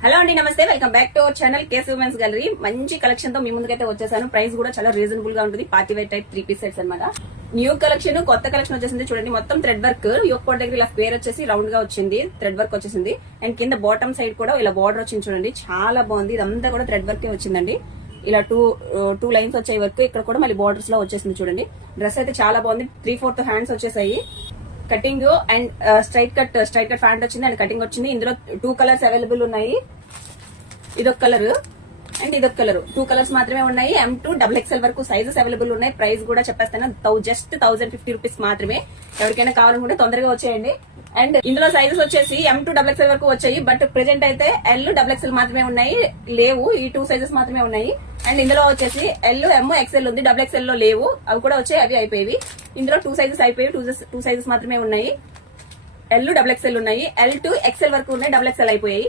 Hello అండి, నమస్తే. Welcome back to our channel case women's gallery. మంచి కలెక్షన్ తో మీ ముందుకైతే వచ్చేసాను. ప్రైస్ కూడా చాలా రీజనబుల్ గా ఉంటుంది. Party wear type 3 piece sets అనమాట. న్యూ కలెక్షన్, కొత్త కలెక్షన్ వచ్చేసింది. చూడండి, మొత్తం థ్రెడ్ వర్క్. యోక్ పాయింట్ దగ్గర ఇలా స్క్వేర్ వచ్చేసి రౌండ్ గా వచ్చింది, థ్రెడ్ వర్క్ వచ్చేసింది. అండ్ కింద బాటమ్ సైడ్ కూడా ఇలా బార్డర్ వచ్చింది. చూడండి, చాలా బాగుంది. ఇదంతా కూడా థ్రెడ్ వర్క్ వచ్చిందండి. ఇలా టూ లైన్స్ వచ్చే వర్క్. ఇక్కడ కూడా మళ్ళీ బార్డర్స్ లో వచ్చేసింది. చూడండి, డ్రెస్ అయితే చాలా బాగుంది. 3/4 హ్యాండ్స్ వచ్చేసాయి. Cutting and straight cut pant వచ్చింది అండ్ కటింగ్ వచ్చింది. ఇందులో 2 కలర్స్ అవైలబుల్ ఉన్నాయి. ఇదొక కలర్ అండ్ ఇదొక కలర్. 2 కలర్స్ మాత్రమే ఉన్నాయి. M2 XXL వరకు సైజెస్ అవైలబుల్ ఉన్నాయి. ప్రైస్ కూడా చెప్పేస్తాను, జస్ట్ 1050 రూపీస్ మాత్రమే. ఎవరికైనా కావాలనుకుంటే తొందరగా వచ్చేయండి. అండ్ ఇందులో సైజెస్ వచ్చేసి M2 XXL వరకు వచ్చాయి. బట్ ప్రెసెంట్ అయితే L XXL మాత్రమే ఉన్నాయి, లేవు. ఈ 2 సైజెస్ మాత్రమే ఉన్నాయి. అండ్ ఇందులో వచ్చేసి L, M, XL ఉంది. XXL లో లేవు, అవి కూడా వచ్చాయి, అవి అయిపోయి. ఇందులో 2 సైజెస్ అయిపోయి, 2 సైజెస్ మాత్రమే ఉన్నాయి. L XXL ఉన్నాయి, L to XL వరకు ఉన్నాయి, XXL అయిపోయాయి.